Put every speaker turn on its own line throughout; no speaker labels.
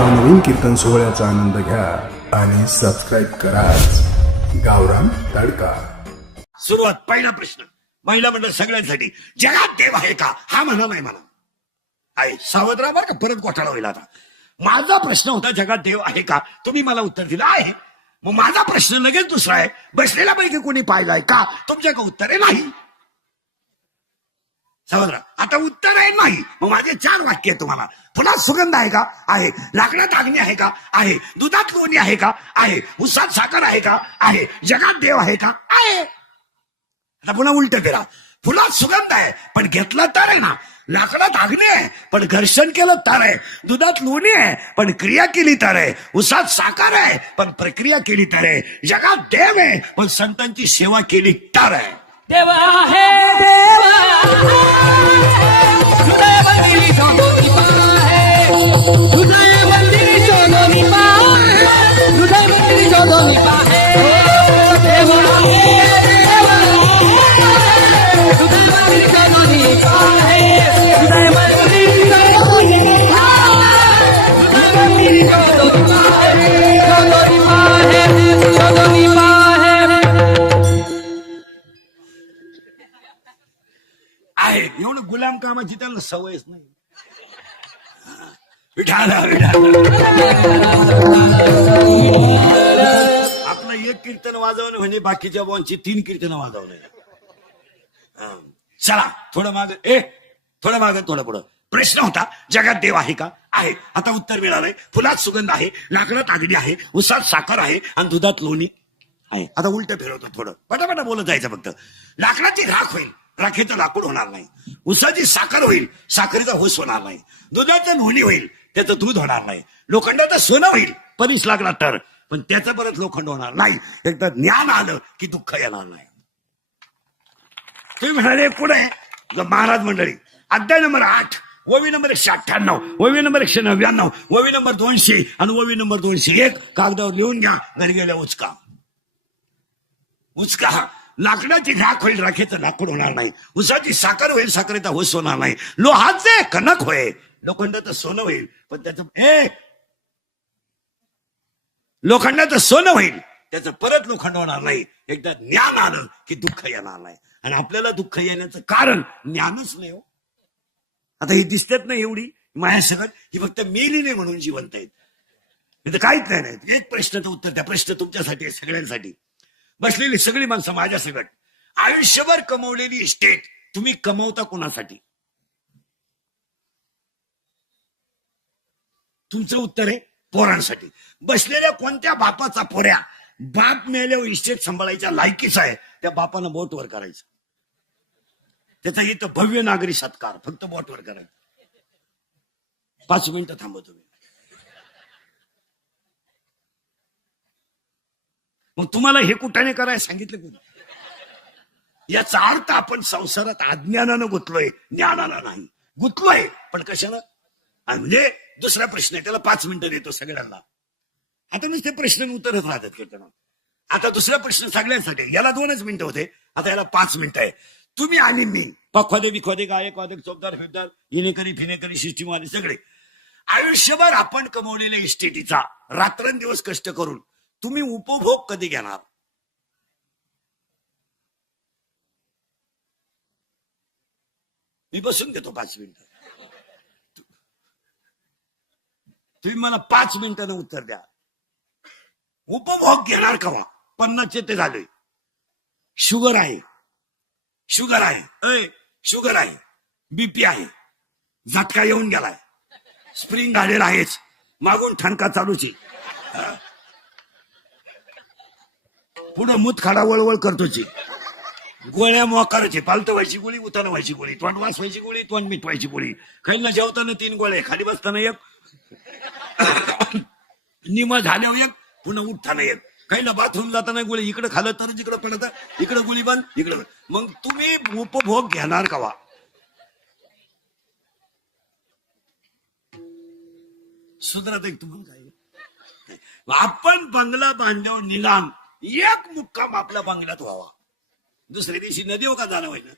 नवनवीन कीर्तन सोहळ्याचा आनंद घ्या आणि सबस्क्राईब करा. गावरान तडका.
सुरुवात पहिला प्रश्न. महिला मंडळ सगळ्यांसाठी जगात देव आहे का? हा म्हणा नाही मला. आहे सावध राहा का परत घोटाळा होईल आता. माझा प्रश्न होता जगात देव आहे का? तुम्ही मला उत्तर दिलं आहे. मग माझा प्रश्न लगेच दुसरा आहे. बसलेला पैकी कोणी पाहिलाय का? तुमच्या का उत्तर आहे नाही. समजलं आता उत्तर आहे नाही. मग माझे चार वाक्य आहे तुम्हाला. फुलात सुगंध आहे का? आहे. लाकडात अग्नी आहे का? आहे. दुधात लोणी आहे का? आहे. उसात साखर आहे का? आहे. जगात देव आहे का? आहे. आता पुन्हा उलट फिरा फुलात सुगंध आहे. पण घेतला तर आहे ना. लाकडात अग्नी आहे. पण घर्षण केलं तर आहे. दुधात लोणी आहे. पण क्रिया केली तर आहे. उसात साकार आहे. पण प्रक्रिया केली तर आहे. जगात देव आहे. पण संतांची सेवा केली तर आहे.
देवा आहे देवा हृदय बंदिली सोनोनी पाहे हृदय बंदिली सोनोनी पाहे हृदय बंदिली सोनोनी पाहे देवा आहे देवा हृदय बंदिली सोनोनी पाहे हृदय बंदिली सोनोनी पाहे हृदय बंदिली सोनोनी पाहे सोनोनी पाहे
आहे एवढं गुलाम कामाची त्यांना सवयच नाही. विठाला विठाला आपलं एक कीर्तन वाजवणं म्हणजे बाकीच्या बॉनची तीन कीर्तन वाजवणे चला थोडं माग ए थोडं माग थोडं पुढं. प्रश्न होता जगात देव आहे का? आहे. आता उत्तर मिळालंय फुलात सुगंध आहे लाकडात अग्नी आहे उसात साखर आहे आणि दुधात लोणी आहे. आता उलट फिरवतो थोडं. पटापटा बोलत जायचं फक्त. लाकडाची राख होईल. राखेचं लाकूड होणार नाही. उसाची साखर होईल साखरेचा होस होणार नाही. दुधाचं लोणी होईल त्याचं दूध होणार नाही. लोखंडाचं सोनं होईल परीस लागला तर पण त्याचं परत लोखंड होणार नाही. एकदा ज्ञान आलं की दुःख येणार नाही. तुम्ही म्हणाले पुढे महाराज मंडळी अध्याय नंबर आठ ओवी नंबर एकशे अठ्ठ्याण्णव ओवी नंबर एकशे नव्याण्णव ओवी नंबर दोनशे आणि ओवी नंबर दोनशे एक. कागदावर लिहून घ्या घरी गेल्या उचका. उचका. लाकडाची राख होईल राखेचं लाकूड होणार नाही. उसाची साखर होईल साखरेचा होस होणार नाही. लोहाचे कनक होय. लोखंडाचं सोनं होईल. पण त्याचं ए! लोखंडाचं सोनं होईल. त्याचं परत लोखंड होणार नाही. एकदा ज्ञान आलं की दुःख येणार नाही. आणि आपल्याला दुःख येण्याचं कारण ज्ञानच नाही हो. आता ही दिसतात ना एवढी? माया सगळं ही फक्त मेली नाही म्हणून जिवंत आहेत. म्हणजे काहीच नाही एक प्रश्नाचं उत्तर त्या प्रश्न तुमच्यासाठी आहे, सगळ्यांसाठी. बसलेली सगळी माणसं माझ्या आयुष्यभर कमवलेली इस्टेट तुम्ही कमवता कोणासाठी? तुमचं उत्तर आहे पोरांसाठी. बसलेल्या कोणत्या बापाचा पोऱ्या? बाप मेल्यावर इस्टेट सांभाळायच्या लायकीच आहे. त्या बापानं बोटवर करायचं. त्याचा इथं भव्य नागरी सत्कार. फक्त बोटवर करायचं. पाच मिनिटं थांबव तुम्ही. मग तुम्हाला हे कुठाने करायला सांगितलं कुठे याचा अर्थ आपण संसारात अज्ञानानं गुंतलोय ज्ञानानं नाही. गुंतलोय पण कशानं? आणि म्हणजे दुसरा प्रश्न आहे त्याला पाच मिनिटं देतो सगळ्यांना. आता नुसते प्रश्न उत्तरच राहतात कीर्तनात आता दुसरा प्रश्न सगळ्यांसाठी याला दोनच मिनिटं होते आता याला पाच मिनिटं आहे. तुम्ही आणि मी पखवादे बिखवादे गायक वादक चौकदार फिरदार येणेकरी फिनेकरी सिस्टीमवाले सगळे. आयुष्यभर आपण कमवलेल्या इस्टेटीचा रात्रंदिवस कष्ट करून तुम्ही उपभोग कधी घेणार? मी बसून घेतो पाच मिनिटं. तुम्ही मला पाच मिनिटानं उत्तर द्या. उपभोग घेणार कवा? पन्नासचे ते झाले. शुगर आहे. शुगर आहे. अय शुगर आहे. बीपी आहे. झटका येऊन गेलाय. स्प्रिंग आलेला आहेच. मागून ठणका चालूची पुढं मुतखाडा वळवळ करतोची गोळ्या मोकाराची पालतं व्हायची गोळी उताना व्हायची गोळी तोंड वास व्हायची गोळी तोंड मिटवायची गोळी. खाईला जेवताना तीन गोळ्या खाली बसताना एक. निम झाल्यावर एक पुन्हा उठताना एक. काहीला बाथरूम जाताना गोळी. इकडे खाल तर जिकडे पडत इकडे गोळी बंद इकडे. मग तुम्ही उपभोग घेणार कवा? सुधरात एक तुम्हाला काय? आपण बंगला बांधल्यावर निलाम एक मुक्काम आपल्या बंगल्यात व्हावा. दुसऱ्या दिवशी नदी हो का झाला पाहिजे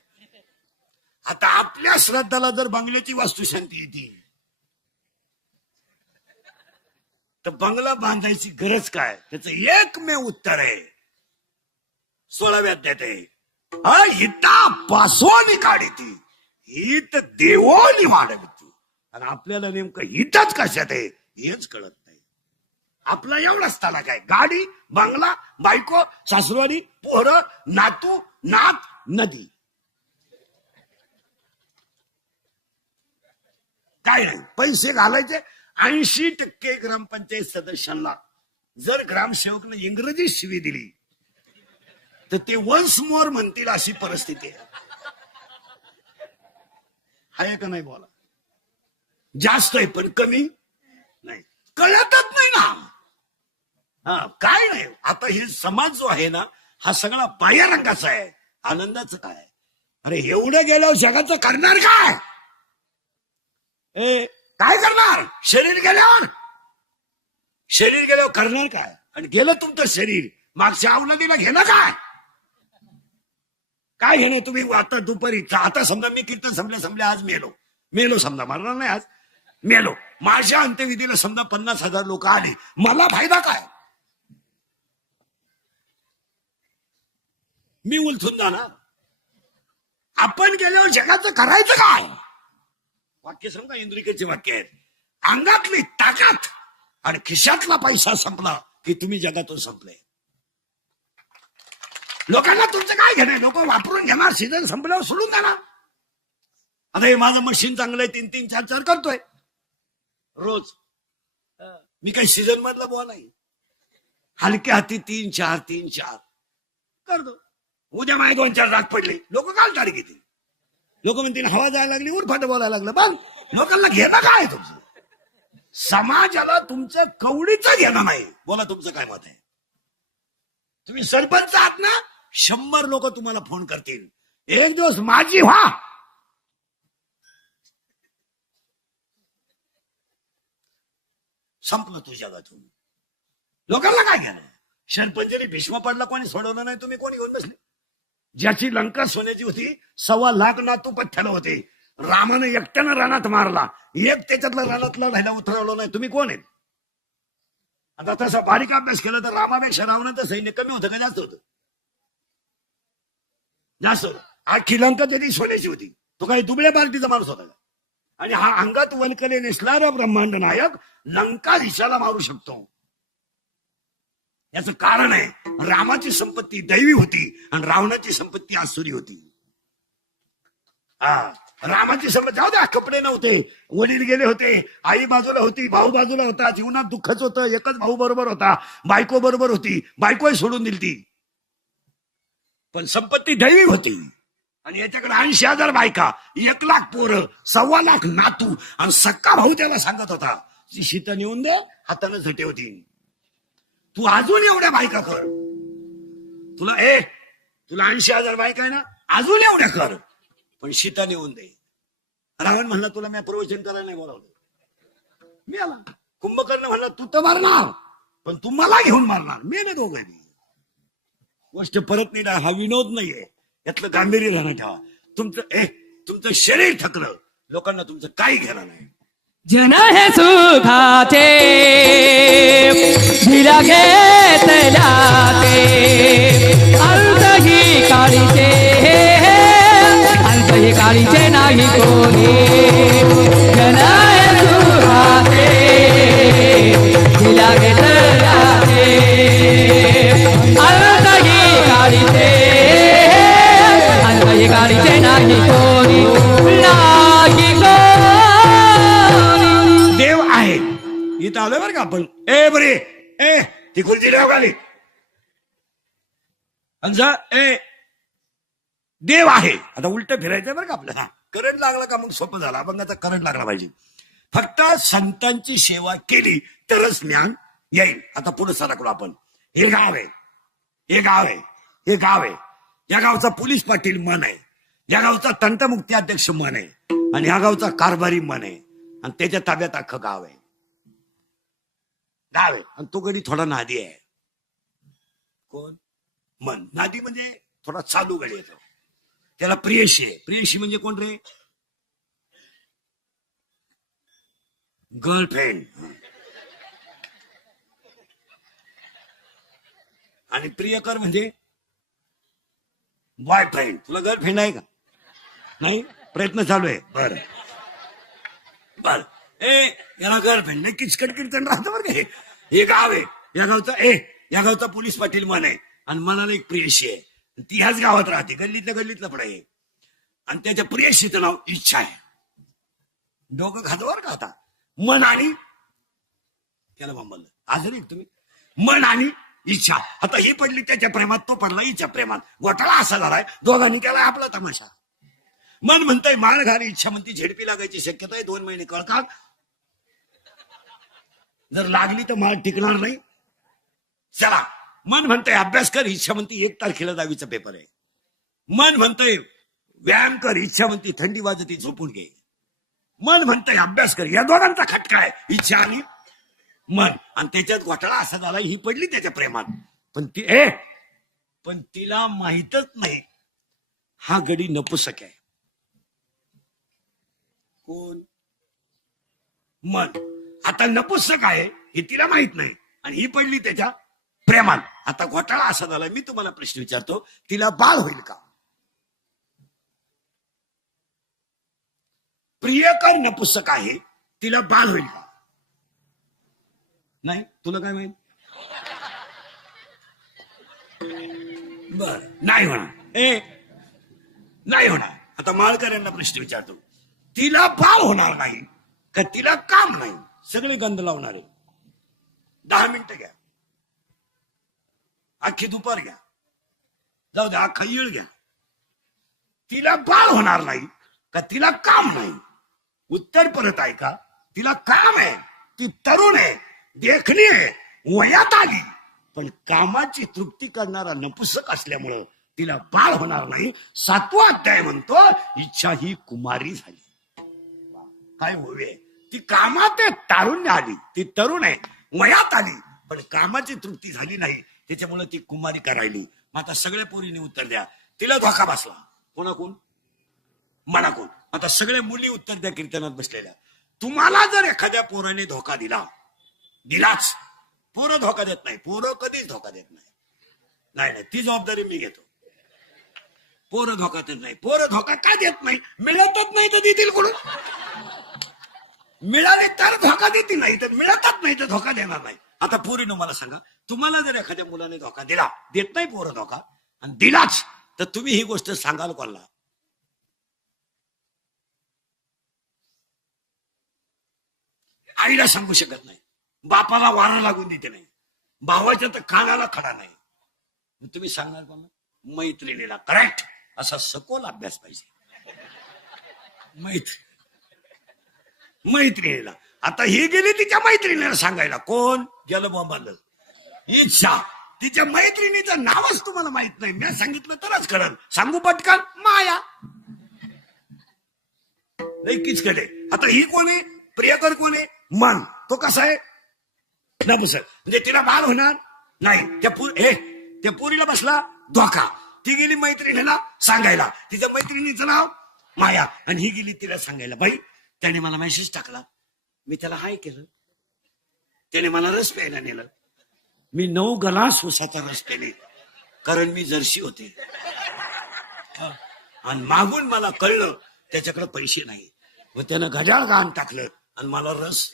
आता आपल्या श्रद्धाला जर बंगल्याची वास्तुशांती येते. तर बंगला बांधायची गरज काय? त्याच एकमेव उत्तर आहे. सोळाव्यात देते आहे. हिता पासवानी काढी ती. हित देवोनी वाढली ती. आणि आपल्याला नेमकं हितच कशात आहे हेच कळत आपला एवढाच ताला काय गाडी बंगला बायको सासरवाडी पोरं नातू नात नदी. काय नाही पैसे घालायचे. ऐंशी टक्के ग्रामपंचायत सदस्यांना जर ग्रामसेवकनं इंग्रजी शिवी दिली तर ते वन्स मोर म्हणतील अशी परिस्थिती आहे. आहे का नाही बोला? जास्त आहे पण कमी नाही. कळतच नाही ना. काय नाही आता हे समाज जो आहे ना हा सगळा पाया रंगाचा आहे. आनंदाचं काय अरे एवढं गेल्यावर जगाचं करणार काय? ए काय करणार? शरीर गेल्यावर? शरीर गेल्यावर करणार काय? आणि गेलं तुमचं शरीर मागच्या अवलंबीला घेणं काय? काय घेणं तुम्ही? आता दुपारी आता समजा मी कीर्तन संपल्या संपल्या आज मेलो. मेलो समजा मरणार नाही आज. मेलो. माझ्या अंत्यविधीला समजा पन्नास हजार लोक आली. मला फायदा काय? मी उलथून जाणार. आपण गेल्यावर जगाचं करायचं काय? वाक्य सांगा इंद्रिकेचे वाक्य आहेत. अंगातली ताकद आणि खिशातला पैसा संपला की तुम्ही जगातून संपले. लोकांना तुमचं काय घेणं लोक वापरून घेणार सीझन संपल्यावर सोडून देणार. आता हे माझं मशीन चांगलं आहे तीन तीन चार चार करतोय. रोज. मी काही सीझन मधला बोवा नाही. हलक्या हाती तीन चार तीन चार. करतो उद्या माय दोन चार राग पडले. लोक काल तारीख घेतील. लोक म्हणतील हवा जायला लागली उरफाट बोलायला लागलं. बघ लोकांना घेणं काय आहे तुमचं? समाजाला तुमचं कवडीचं घेणं नाही. बोला तुमचं काय मत आहे? तुम्ही सरपंच आहात ना? शंभर लोक तुम्हाला फोन करतील. एक दिवस माझी व्हा. संपलं तुझ्या जगातून. लोकांना काय घेणं? सरपंचने भीष्म पडला कोणी सोडवलं नाही तुम्ही कोणी घेऊन बसले? ज्याची लंका सोन्याची होती सव्वा लाख नातू पथ्याला होते. रामानं एकट्यानं रानात मारला. एक त्याच्यातला रानातला राहिला उतरवलं नाही. तुम्ही कोण आहेत? आता तसा बारीक अभ्यास केला तर रामापेक्षा रावणाचं सैन्य कमी होतं का जास्त होत? जास्त होतं. आखी लंका त्याची सोन्याची होती तो काही दुबळ्या पार्टीचा माणूस होता का? आणि हा अंगात वनकले नेसणारा ब्रह्मांड नायक लंका दिशाला मारू शकतो. याच कारण आहे रामाची संपत्ती दैवी होती आणि रावणाची संपत्ती आसुरी होती. हा रामाची संपत्ती जाऊ द्या कपडे नव्हते वडील गेले होते आई बाजूला होती भाऊ बाजूला होता जीवनात दुःखच होतं एकच भाऊ बरोबर होता बायको बरोबर होती बायकोही सोडून दिली ती पण संपत्ती दैवी होती. आणि याच्याकडे ऐंशी हजार बायका एक लाख पोरं सव्वा लाख नातू आणि सक्का भाऊ त्याला सांगत होता ती शीता नेऊन दे हाताने झटे होती तू अजून एवढ्या बायका कर. तुला ए तुला ऐंशी हजार बायका आहे ना अजून एवढ्या कर. पण शीता नेऊन दे. रावण म्हणला तुला मी प्रवचन करायला नाही बोलावलं. मी आला. कुंभकर्ण म्हणला तू तर मारणार पण तू मला घेऊन मारणार. मी नाही दोघांनी. गोष्ट परत नाही हा विनोद नाहीये. यातलं गांभीर्य राहणं ठेवा. तुमचं ए तुमचं शरीर थकलं. लोकांना तुमचं काही घेणार नाही.
जन हे सुखाचे धिरा घेतल्या ते अंत ही काळीचे अंत ही काळीचे नाही कोणी जन हे सुखाचे धिरा घेतल्या ते अंत ही काळीचे अंत ही काळीचे नाही कोणी
इथं आलोय बरं का आपण. ए बरे. ए ती खुर्ची ठेव खाली. आणि जा, ए देव आहे. आता उलट फिरायचं बरं का आपल्याला करंट लागला का मग सोपं झालं. आता करंट लागला पाहिजे. फक्त संतांची सेवा केली तरच ज्ञान येईल. आता पुढे सरकलो आपण. हे गाव आहे. हे गाव आहे. हे गाव आहे. या गावचा पोलीस पाटील मन आहे. या गावचा तंटमुक्ती अध्यक्ष मन आहे. आणि या गावचा कारभारी मन आहे. आणि त्याच्या ताब्यात अख्खं गाव आहे. डावे आणि तो गडी थोडा नादी आहे. कोण? मन. नादी म्हणजे थोडा चालू गडी येतो त्याला प्रियशी आहे. प्रियशी म्हणजे कोण रे? गर्लफ्रेंड आणि प्रियकर म्हणजे बॉयफ्रेंड तुला गर्लफ्रेंड आहे का? नाही? प्रयत्न चालू आहे. बर. बर. ए याला घर नाही किचकट कीर्तन राहतं बरं का हे. गाव आहे. या गावचा ए या गावचा पोलीस पाटील मन आहे आणि मनाला एक प्रियशी आहे. ती ह्याच गावात राहते गल्लीतल्या गल्लीतलं पण आहे. आणि त्याच्या प्रियशीचं नाव इच्छा आहे. डोकं खातं का आता. मन आणि त्याला बांबल आजरी तुम्ही? मन आणि इच्छा. आता ही पडली त्याच्या प्रेमात तो पडला हिच्या प्रेमात. घोटाळा असा झालाय दोघांनी केला आपला तमाशा. मन म्हणतंय माळ घाली इच्छा म्हणते झेडपी लागायची शक्यता आहे दोन महिने कळकाळ जर लागली तर मला टिकणार नाही. चला. मन म्हणतंय अभ्यास कर इच्छा म्हणते एक तारखेला दहावीचा पेपर आहे. मन म्हणतंय व्यायाम कर इच्छा म्हणते थंडी वाजत झोपून घे. मन म्हणतंय अभ्यास कर. या दोघांचा खटका आहे. इच्छा आणि मन. आणि त्याच्यात घोटाळा असा झाला ही पडली त्याच्या प्रेमात. पण ती ए! पण तिला माहीतच नाही. हा गडी नपुसक आहे. कोण? मन. आता नपुसक आहे हे तिला माहीत नाही. आणि ही पडली त्याच्या प्रेमात. आता घोटाळा असा झाला मी तुम्हाला प्रश्न विचारतो तिला बाळ होईल का? प्रियकर नपुसक आहे तिला बाळ होईल का? नाही तुला काय माहीत? बर नाही होणार. ए. नाही होणार. आता माळकर यांना प्रश्न विचारतो. तिला बाळ होणार नाही का तिला काम नाही? सगळे गंध लावणारे. दहा मिनिटं घ्या. अख्खी दुपार घ्या. जाऊ द्या अख्खा येळ घ्या. तिला बाळ होणार नाही का तिला काम नाही? उत्तर परत आहे का तिला काम आहे ती तरुण आहे देखणी आहे वयात आली. पण कामाची तृप्ती करणारा नपुसक असल्यामुळं तिला बाळ होणार नाही. सातवा अध्याय म्हणतो इच्छा ही कुमारी झाली. काय होवे ती कामात तारुण्य आली ती तरुण आहे वयात आली पण कामाची तृप्ती झाली नाही त्याच्यामुळे ती कुमारी करायली मग आता सगळ्या पोरीने उत्तर द्या. तिला धोका बसला. कोणाकोण मनाकोण आता सगळ्या मुली उत्तर द्या कीर्तनात बसलेल्या. तुम्हाला जर एखाद्या पोराने धोका दिला दिलाच. पोरं धोका देत नाही. पोरं कधीच धोका देत नाही. नाही नाही ती जबाबदारी मी घेतो. पोरं धोका देत नाही. पोरं धोका का देत नाही? मिळतच नाही तर देतील कुठून? मिळाले तर धोका देते नाही तर मिळतच नाही तर धोका देणार नाही. आता पोरीनं मला सांगा तुम्हाला जर एखाद्या मुलाने धोका दिला देत नाही पोरं धोका आणि दिलाच तर तुम्ही ही गोष्ट सांगाल कोणाला? आईला सांगू शकत नाही. बापाला वारा लागून देते नाही. भावाच्या तर कानाला खडा नाही. तुम्ही सांगणार कोण मैत्रिणीला करेक्ट असा सखोल अभ्यास पाहिजे. मैत्री. मैत्रिणीला. आता ही गेली तिच्या मैत्रिणीला सांगायला. कोण? गेलं बोंबाल इच्छा. तिच्या मैत्रिणीचं नावच तुम्हाला माहीत नाही. मी सांगितलं तरच कळल. सांगू पटकन? माया. नक्कीच कडे आता ही कोण आहे? प्रियकर कोण आहे? मन. तो कसा आहे? नपुसक म्हणजे तिला बाल होणार? नाही. त्या पुर हे त्या पुरीला बसला धोका. ती गेली मैत्रिणीला सांगायला. तिच्या मैत्रिणीचं नाव माया. आणि ही गेली तिला सांगायला. बाई त्याने मला मेसेज टाकला. मी त्याला हाय केलं. त्याने मला रस प्यायला नेलं. मी नऊ गलास उसाचा रस पेले. कारण मी जर्शी होते. आणि मागून मला कळलं त्याच्याकडे पैसे नाही. व त्यानं गजाळ गाण टाकलं आणि मला रस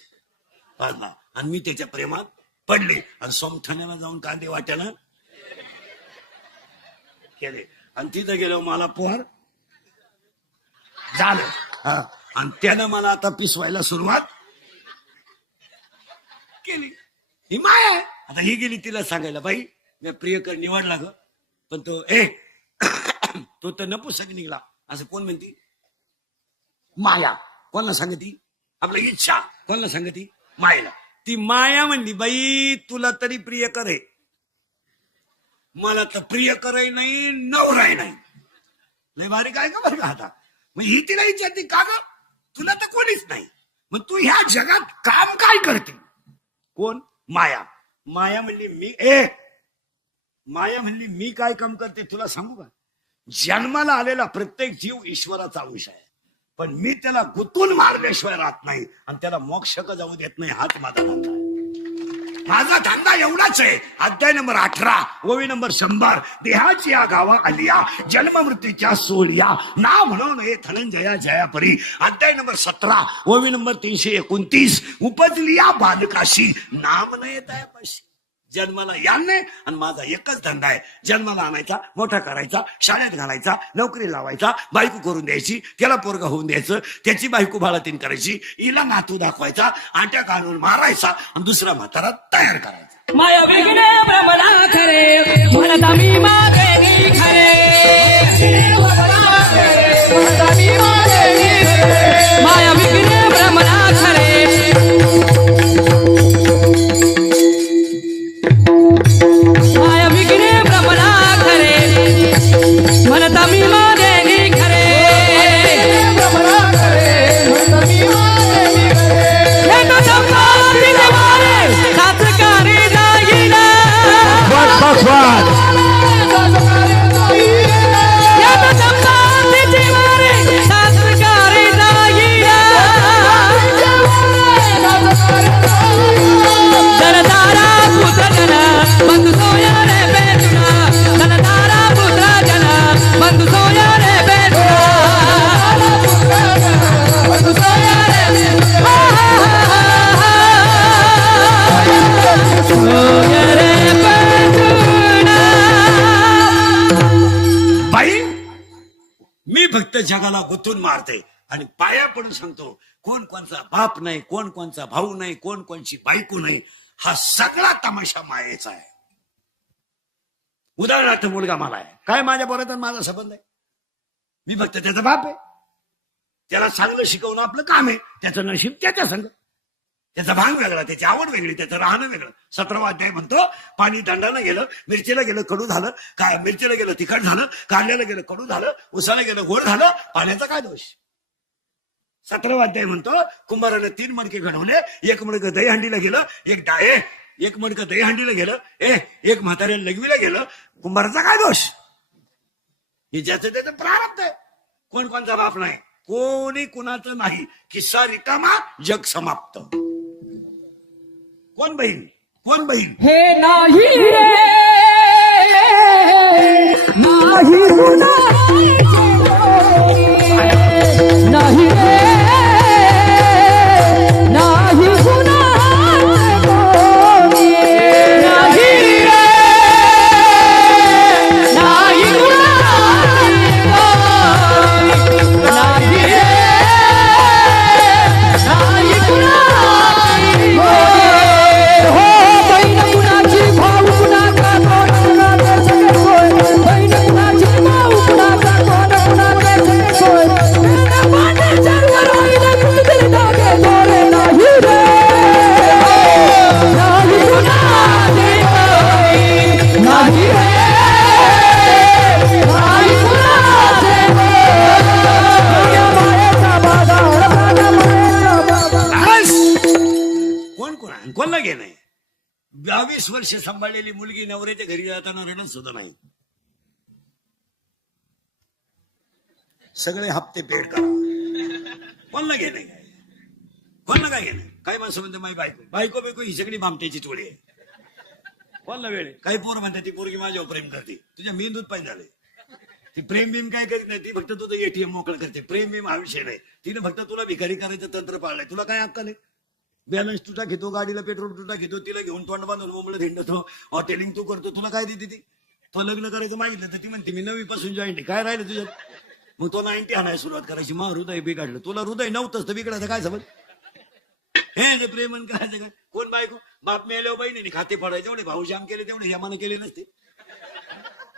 पाजला आणि मी त्याच्या प्रेमात पडले. आणि सोमठाण्याला जाऊन कांदे वाट्याला केले. आणि तिथं गेलो मला पोहर झालं. हा. आणि त्यानं मला आता पिसवायला सुरुवात केली. ही माय आहे. आता ही गेली तिला सांगायला बाई मी प्रियकर निवडला ग. पण तो ए तो तर नपुसक निघला. असं कोण म्हणती? माया. कोणाला सांगती? आपली इच्छा. कोणाला सांगती? मायला. ती माया म्हणली बाई तुला तरी प्रियकर आहे. मला तर प्रियकरही नाही नवराही नाही. लय भारी काय का बरं का आता? मग ही तिला इच्छा ती का ग? तुला तर कोणीच नाही. मग तू ह्या जगात काम काय करते? कोण? माया. माया म्हणली मी ए! माया म्हणली मी काय काम करते तुला सांगू का? जन्माला आलेला प्रत्येक जीव ईश्वराचा अंश आहे. पण मी त्याला गुतून मारल्याशिवाय राहत नाही आणि त्याला मोक्ष जाऊ देत नाही हाच माझा धंदा आहे. माझा धंदा एवढाच आहे. अध्याय नंबर अठरा ओवी नंबर शंभर. देहाची या गावा आलिया जन्म मृत्यूच्या सोळिया ना म्हणून हे धनंजया जयापरी. अध्याय नंबर सतरा ओवी नंबर तीनशे एकोणतीस. उपजलिया बालकाशी नाम नये दयापाशी जन्माला याने आणि माझा एकच धंदा आहे. जन्माला आणायचा मोठा करायचा शाळेत घालायचा नोकरी लावायचा बायको करून द्यायची त्याला पोरगा होऊन द्यायचं त्याची बायको भालातीन करायची हिला नातू दाखवायचा आट्या काढून मारायचा आणि दुसरा म्हातारा तयार करायचा.
माया विघ्ने भ्रमला खरे. म्हणता मी मागे खरे.
जगाला गुतून मारते. आणि पाया पडून सांगतो कोण कोणचा बाप नाही कोण कोणचा भाऊ नाही कोण कोणची बायको नाही हा सगळा तमाशा मायेचा आहे. उदाहरणार्थ मुलगा मला आहे. काय माझ्या बरोबर माझा संबंध आहे? मी फक्त त्याचा बाप आहे. त्याला चांगलं शिकवणं आपलं काम आहे. त्याचं नशीब त्याच्या संग. त्याचा भाग वेगळा त्याची आवड वेगळी त्याचं राहणं वेगळं. सतरावा अध्याय म्हणतो पाणी दंडानं गेलं मिरचीला गेलं कडू झालं. काय मिरचीला गेलं तिखट झालं काढल्याला गेलं कडू झालं उसाला गेलं गोड झालं पाण्याचा काय दोष? सतरावा अध्याय म्हणतो कुंभाराला तीन मडके घडवले एक मडकं दहीहंडीला गेलं एक डाये एक मडकं दहीहंडीला गेलं ए एक म्हाताऱ्या लघवीला गेलं. कुंभाराचा काय दोष? हे ज्याचं त्याचं प्रारब्ध आहे. कोण कोणचा बाप नाही? कोणी कुणाचं नाही. किस्सा रिकामा जग समाप्त. कोण बहीण? कोण बहीण?
हे नाही रे. नाही नाही
वर्ष सांभाळलेली मुलगी नवऱ्याच्या घरी जाताना रडत सुद्धा नाही. सगळे हप्ते पेड करा. कोणला घे कोणला काय घे काय माणसं म्हणते माई बायको. बायको बायको ही सगळी मामत्याची टोळी आहे. कोणला वेळ काही पोर म्हणतात ती पोरगी माझ्यावर प्रेम करते. तुझ्या मेंदूत पाय झाले. ती प्रेम बीम काय करीत नाही ती फक्त तुझं एटीएम मोकळं करते. प्रेम बीम हा विषय नाही. तिने फक्त तुला भिकारी करायचं तंत्र पाळलंय. तुला काय अक्कल आहे? बॅलन्स तुटा घेतो गाडीला पेट्रोल तुटा घेतो तिला घेऊन तोंड बांधून मुंबईला धिंडतो. हॉटेलिंग तू करतो तुला काय देते ती? तो लग्न करायचं मागितलं तर ती म्हणते मी नवी पासून जॉईंट काय राहिलं तुझ्यात? मग तो नाईन्टी आणायला सुरुवात करायची. मग हृदय बिघडलं. तुला हृदय नव्हतंच तर बिघडायचं काय समज? हे जे प्रेमन करायचं काय कोण बायको? बाप मेल्यावर बहिणीने खाते पडायचे तेवढे भाऊ जाम केले तेवढे यमानं केले नसते.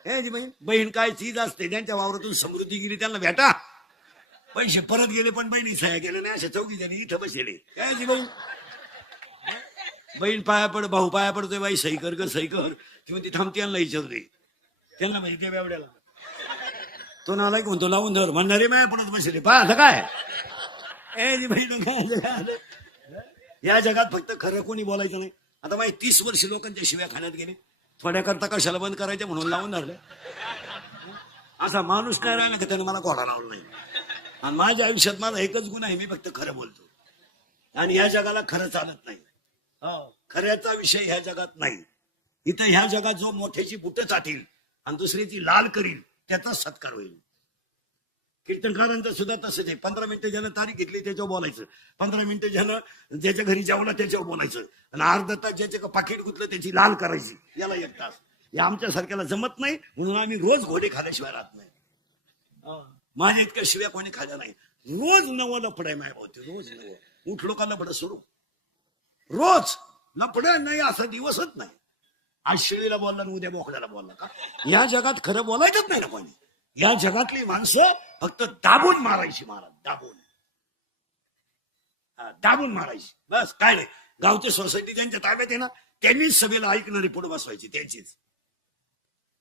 हे जी बहीण बहीण काय चीज असते त्यांच्या वावरातून समृद्धी गेली त्यांना भेटा. पैसे परत गेले पण बहिणी सह्या केल्या नाही अशा चौकी जणी इथं बसलेले. काय जी बहीण बहीण पाया पड भाऊ पाया पडतोय बाई सही कर ग सही कर. ती म्हणते थांबते त्यांना विचारते त्यांना माहिती आहे बेवड्याला तो नालायक म्हणतो लावून धर. म्हणणारे माया पडत बसले. पहा असं काय? ए बहीण काय? जगात? या जगात फक्त खरं कोणी बोलायचं नाही. आता माहिती तीस वर्ष लोकांच्या शिव्या खाण्यात गेले. थोड्या करता कशाला बंद करायचं म्हणून लावून धरलं. असा माणूस नाही राहिला का त्याने मला घोडा लावला नाही? आणि माझ्या आयुष्यात माझा एकच गुण आहे मी फक्त खरं बोलतो. आणि या जगाला खरं चालत नाही. खऱ्याचा विषय ह्या जगात नाही. इथं ह्या जगात जो मोठ्याची बुट चाटील आणि दुसऱ्याची लाल करील त्याचा सत्कार होईल. कीर्तनकारांचं सुद्धा तसंच आहे. पंधरा मिनिटं ज्यानं तारीख घेतली त्याच्यावर बोलायचं. पंधरा मिनिटं ज्यानं ज्याच्या घरी जेवला त्याच्यावर बोलायचं. आणि अर्धा तास ज्याच्या पाकिट गुतलं त्याची लाल करायची. याला एक तास. या आमच्यासारख्याला जमत नाही म्हणून आम्ही रोज घोडे खाल्याशिवाय राहत नाही. माझ्या इतक्या शिव्या कोणी खाल्या नाही. रोज नवं आहे माय भावती रोज नवं. उठ लोकांना लफड सुरू रोज लफड नाही असा दिवसच नाही. आज शेळीला बोलला आणि उद्या बोकड्याला बोलला का? या जगात खरं बोलायचंच नाही ना कोणी. या जगातली माणसं फक्त दाबून मारायची महाराज दाबून. हा, दाबून मारायची. बस काय नाही. गावची सोसायटी ज्यांच्या ताब्यात आहे ना त्यांनीच सभेला ऐकणारी पुढे बसवायची त्यांचीच.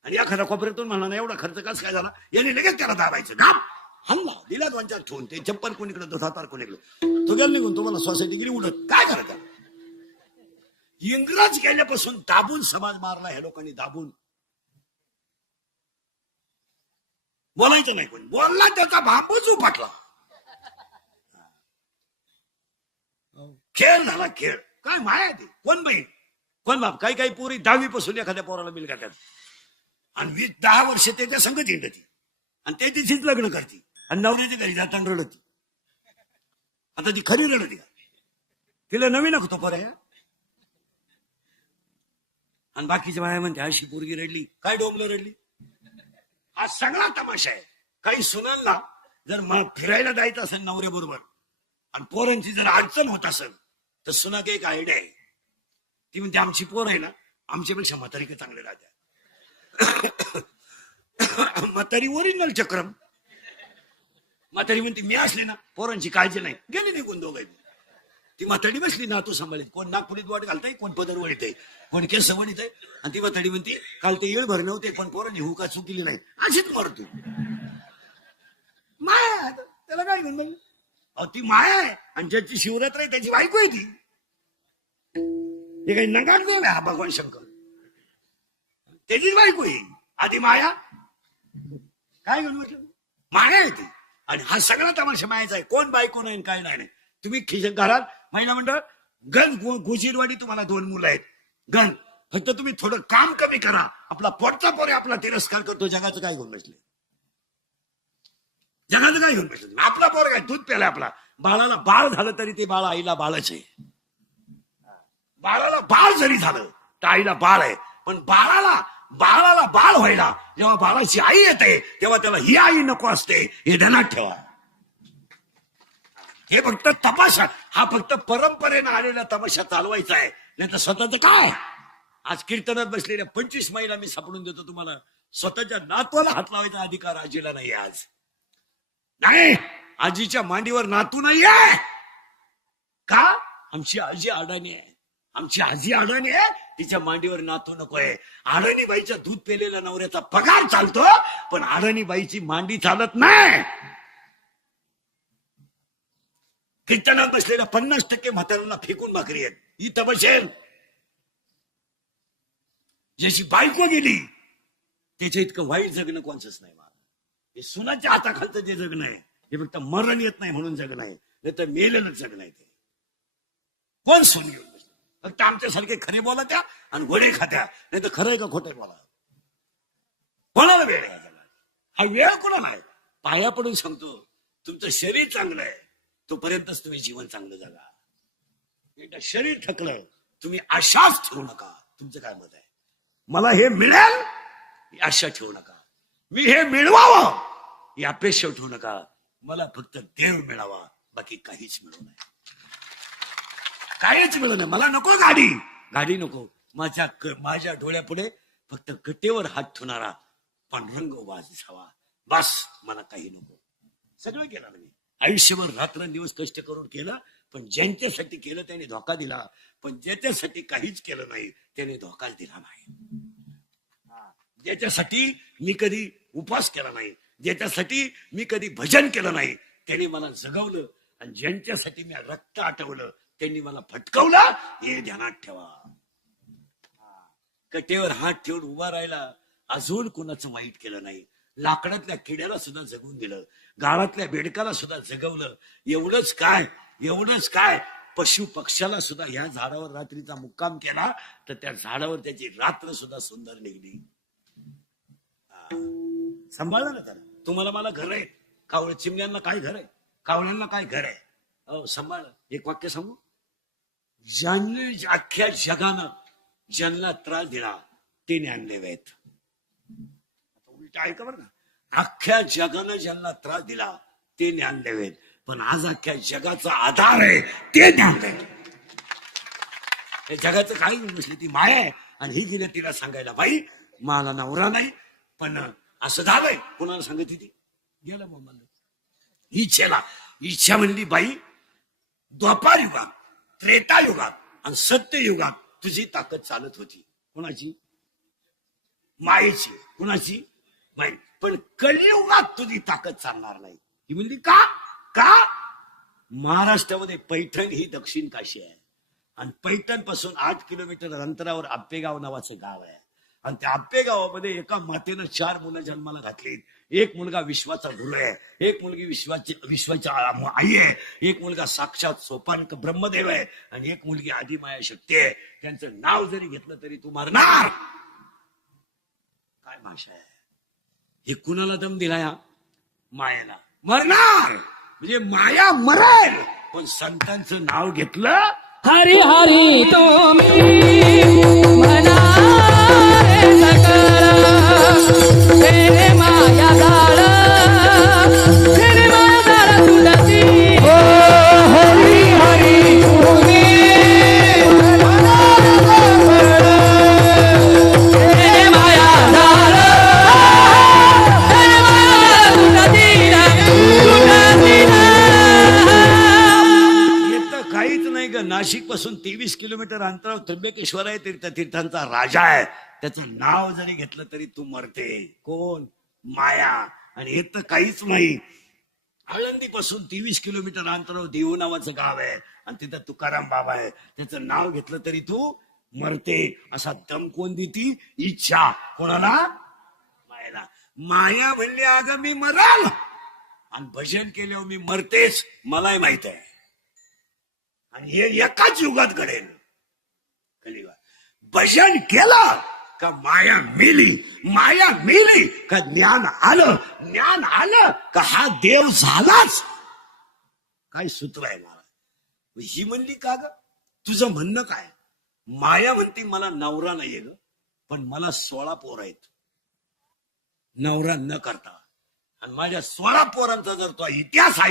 आणि एखाद्या कोपऱ्यातून म्हणा एवढा खर्च कस काय झाला? यांनी लगेच त्याला दाबायचं. दाब हल्ला! दिला दोन चार ठेवून ते चप्पल कोणीकडे दोधातार कोणीकडे तो गेला निघून तुम्हाला सोसायटी गेली उडत. काय करायचं इंग्रज गेल्यापासून दाबून समाज मारला ह्या लोकांनी दाबून. बोलायचं नाही कोणी. बोलला त्याचा भांबूच उपटला. खेळ झाला खेळ. काय माया ते? कोण बाई कोण बाप? काही काही पोरी दहावी पासून एखाद्या पोराला बिल काढतात आणि वीस दहा वर्ष त्याच्या संगत हिंडती. आणि त्या तिथेच लग्न करते. आणि नवऱ्याच्या घरी जाताना रडती. आता ती खरी रडती का? तिला नवीन होतो पर्याय आणि बाकीच्या बाया म्हणते अशी पोरगी रडली. काय डोंबलं रडली? हा सगळा तमाशा आहे. काही सुनांना जर मला फिरायला जायचं असेल नवऱ्या बरोबर आणि पोरांची जर अडचण होत असेल तर सुनाक एक आयडिया आहे. ती म्हणते आमची पोर आहे ना आमच्यापेक्षा म्हातारी का चांगले राहत्या म्हातारी ओरिजिनल चक्रम. म्हातारी म्हणते मी असले ना पोरांची काळजी नाही. गेली निघून दोघांनी. ती म्हाताडी बसली ना तू सांभाळीत कोण नागपुरीत वाट घालताय कोण पदर वळीत आहे कोण केस वळीत आहे आणि ती म्हाताडी म्हणते काल ते येळ भर नव्हते पण पोरांनी हुका चुकीली नाही अशीच मरतो माया आहे आता. त्याला काय घेऊन बघ अहो ती माया आहे. आणि ज्याची शिवरात्र आहे त्याची बायको आहे ती. हे काही नाही हा भगवान शंकर. त्याचीच बायको आहे. आधी माया. काय घेऊन म्हटलं माया आहे ती. आणि हा सगळा तमाशा मायाचा आहे. कोण बायको नाही आणि काय नाही. नाही. तुम्ही खिश घरात महिला मंडळ गण गोजीरवाडी तुम्हाला दोन मुलं आहेत. गण फक्त तुम्ही थोडं काम कमी करा. आपला पोटचा पोरे आपला तिरस्कार करतो. जगाचं काय घेऊन बसले? जगाचं काय घेऊन बसले आपला पोर काय? दूध प्याला आपला. बाळाला बाळ झालं तरी ते बाळ आईला बाळच आहे. बाळाला बाळ जरी झालं तर आईला बाळ आहे. पण बाळाला बाळाला बाळ व्हायला जेव्हा बाळाची आई येते तेव्हा त्याला ही आई नको असते हे ध्यानात ठेवा. हे फक्त तपासा. हा फक्त परंपरेनं आलेला तमाशा चालवायचा आहे. नाही तर स्वतःच काय? आज कीर्तनात बसलेल्या पंचवीस महिला मी सापडून देतो तुम्हाला. स्वतःच्या नातवाला हात लावायचा अधिकार आजीला नाही आज. नाही! आजीच्या मांडीवर नातू नाहीये! का? आमची आजी अडाणी आहे. आमची आजी अडाणी आहे. तिच्या मांडीवर नातू नकोय. अडाणी बाईच्या दूध पेलेल्या नवऱ्याचा पगार चालतो पण अडाणी बाईची मांडी चालत नाही. कीर्तनात बसलेल्या पन्नास टक्के म्हाताऱ्यांना फेकून भाकरी आहेत. ही बसेल ज्याची बायको गेली त्याच्या इतकं वाईट जगणं कोणचंच नाही मला हे सुनाच्या हाताखालचं जे जगणं आहे हे फक्त मरण येत नाही म्हणून जगणं आहे नाही तर मेलेलं जगणं आहे ते. कोण सोन घेऊन फक्त आमच्यासारखे खरे बोला त्या आणि घोडे खात्या नाही तर खरंय का खोटे बोला? कोणाला वेळ आहे हा वेळ कोणाला आहे? पाया पडून सांगतो तुमचं शरीर चांगलं आहे. तोपर्यंतच तुम्ही जीवन चांगलं जगा. एकदा शरीर थकलंय तुम्ही आशाच ठेवू नका. तुमचं काय मत आहे? मला हे मिळेल? ही आशा ठेवू नका. मी हे मिळवावं? ही अपेक्षा ठेवू नका. मला फक्त देव मिळावा बाकी काहीच मिळू नये. काहीच मिळू नये. मला नको गाडी. गाडी नको. माझ्या माझ्या डोळ्यापुढे फक्त कटेवर हात ठेवणारा पांढरंग उभा असावा. बस मला काही नको. सगळं केलं मी. आयुष्यभर रात्रंदिवस कष्ट करून केलं पण ज्यांच्यासाठी केलं त्याने धोका दिला. पण ज्याच्यासाठी काहीच केलं नाही त्याने धोकाच दिला नाही. ज्याच्यासाठी मी कधी उपास केला नाही ज्याच्यासाठी मी कधी भजन केलं नाही त्याने मला जगवलं आणि ज्यांच्यासाठी मी रक्त आटवलं त्यांनी मला फटकवलं हे ध्यानात ठेवा. कटेवर हात ठेवून उभा राहिला अजून कोणाचं वाईट केलं नाही. लाकडातल्या किड्याला सुद्धा जगून दिलं. गाळातल्या बेडकाला सुद्धा जगवलं. एवढंच काय? एवढंच काय? पशु पक्षाला सुद्धा ह्या झाडावर रात्रीचा मुक्काम केला तर त्या झाडावर त्याची रात्र सुद्धा सुंदर निघली. सांभाळलं ना त्याला? तुम्हाला मला घर आहे. कावळ चिमण्यांना काय घर आहे? कावळ्यांना काय घर आहे? अहो सांभाळ. एक वाक्य सांगू? ज्यांनी अख्ख्या जगानं ज्यांना त्रास दिला ते ज्ञानदेव आहेत उलट ऐका बरं ना. अख्ख्या जगानं ज्यांना त्रास दिला ते ज्ञानदेव आहेत. पण आज अख्ख्या जगाचा आधार आहे ते ज्ञानदेव हे जगाचं काही नसली ती माया आहे. आणि ही गेल्या तिला सांगायला बाई मला नवरा नाही पण असं झालंय. कोणाला सांगत ती गेलं मग मला इच्छेला. इच्छा म्हणली बाई द्वापार युगात त्रेता युगात आणि सत्य युगात तुझी ताकद चालत होती. कोणाची? मायेची. कुणाची? बाई पण कलियुगात तुझी ताकद चालणार नाही. ही म्हणली का? का? महाराष्ट्रामध्ये पैठण ही दक्षिण काशी आहे. आणि पैठणपासून आठ किलोमीटर अंतरावर आप्पेगाव नावाचं गाव आहे. आणि त्या आप्पेगावामध्ये एका मातेनं चार मुलं जन्माला घातली. एक मुलगा विश्वाचा गुरु आहे. एक मुलगी विश्वाची विश्वाच्या आई आहे. एक मुलगा साक्षात सोपान ब्रह्मदेव आहे. आणि एक मुलगी आदिमाया शक्ती आहे. त्यांचं नाव जरी घेतलं तरी तू मारणार. काय भाषा आहे? हे कुणाला दम दिला या मायेला. मरणार! म्हणजे माया मरेल. पण संतांचं नाव घेतलं?
हरी हरी तुम्ही
मना नाशिकपासून तेवीस किलोमीटर अंतरावर त्र्यंबकेश्वर आहे तीर्थ तीर्थांचा राजा आहे. त्याचं नाव जरी घेतलं तरी तू मरते. कोण? माया. आणि हे तर काहीच नाही. आळंदी पासून तेवीस किलोमीटर अंतरावर देऊ नावाचं गाव आहे. आणि तिथं तुकाराम बाबा आहे. त्याचं नाव घेतलं तरी तू मरते. असा दम कोण देती? इच्छा. कोणाला? मायाला. माया म्हणली अगं मी मराल. आणि भजन केल्यावर मी मरतेच. मलाही माहीत आहे. आणि हे एकाच युगात घडेल. कलियुगात. भजन केलं का माया मिली माया मिली का ज्ञान आलं ज्ञान आलं का हा देव झालाच. काय सूत्र आहे मला ही म्हणली का ग? तुझं म्हणणं काय? माया म्हणती मला नवरा नाहीये ग पण मला सोळा पोर आहेत. नवरा न करता. आणि माझ्या सोळा पोरांचा जर तो इतिहास आहे